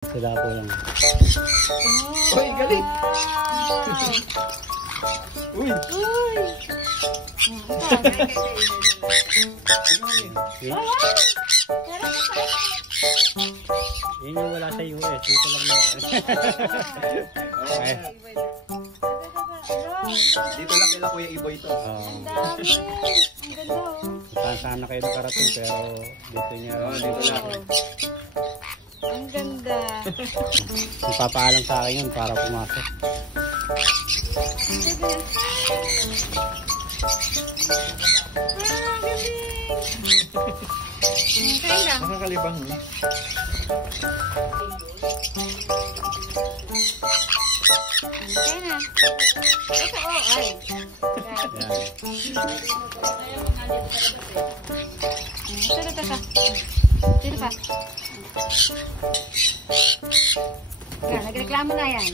Sila po lang. Uy, galing! Uy! Yun yung wala sa US. Dito lang meron. Okay. Dito lang kila Kuya Iboy ito. Ang dami. Ang ganda oh. Sana kayo nakarating pero dito niya. Dito lang. Ang ganda. Ipapaalam sa akin yun para pumasok. Okay lang. Nakakalibang no? Okay na. Ito oh, ay. Ito pa. Dito pa. Nagreklamo na yan.